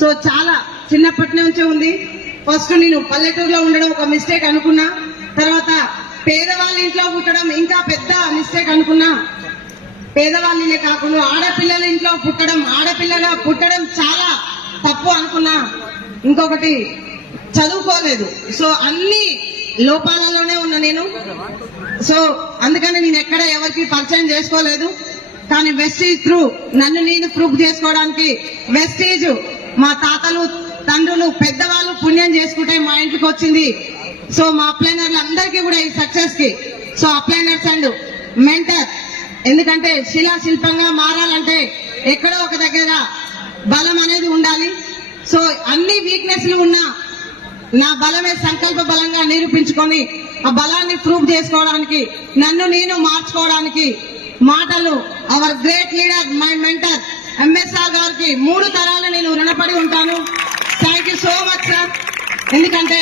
So చాలా చిన్నప్పటి నుంచే ఉంది. ఫస్ట్ నేను పల్లెటూరులో ఉండడం ఒక మిస్టేక్ అనుకున్నా, తర్వాత పేదవాళ్ళ ఇంట్లో పుట్టడం ఇంకా పెద్ద మిస్టేక్ అనుకున్నా. పేదవాళ్ళనే కాకుండా ఆడపిల్లల ఇంట్లో ఆడపిల్లగా పుట్టడం చాలా తప్పు అనుకున్నా. ఇంకొకటి చదువుకోలేదు. సో అన్ని లోపాలలోనే ఉన్నా నేను. సో అందుకని నేను ఎక్కడ ఎవరికి పరిచయం చేసుకోలేదు. కానీ వెస్టీజ్ త్రూ నన్ను నేను ప్రూఫ్ చేసుకోవడానికి వెస్టీజ్ మా తాతలు తండ్రులు పెద్దవాళ్ళు పుణ్యం చేసుకుంటే మా ఇంటికి వచ్చింది. సో మా అప్లైనర్లు అందరికీ కూడా ఈ సక్సెస్ కి సో అప్లైనర్స్ అండ్ మెంటర్, ఎందుకంటే శిలాశిల్పంగా మారాలంటే ఎక్కడో ఒక దగ్గర బలం అనేది ఉండాలి. సో అన్ని వీక్నెస్లు ఉన్నా నా బలమే సంకల్ప బలంగా నిరూపించుకొని ఆ బలాన్ని ప్రూవ్ చేసుకోవడానికి నన్ను నేను మార్చుకోవడానికి మాటలు hour great leader my mentor MSR గారికి 3 తరాలు నేను రుణపడి ఉంటాను. Thank you so much sir. ఎందుకంటే